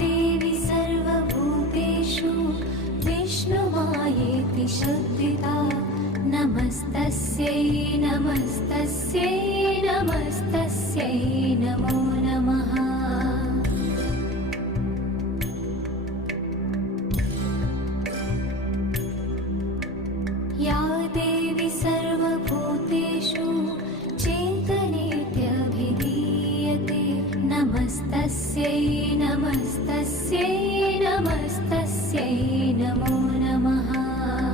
देवी सर्वभूतेषु विष्णुमायेति शुद्धिता नमस्तस्यै नमस्तस्यै नमस्तस्यै नमो नमः। या देवी सर्वभूतेषु चिन्तनेत्यभिधीयते नमस्तस्यै नमस्तस्यै नमस्तस्यै नमो नमः।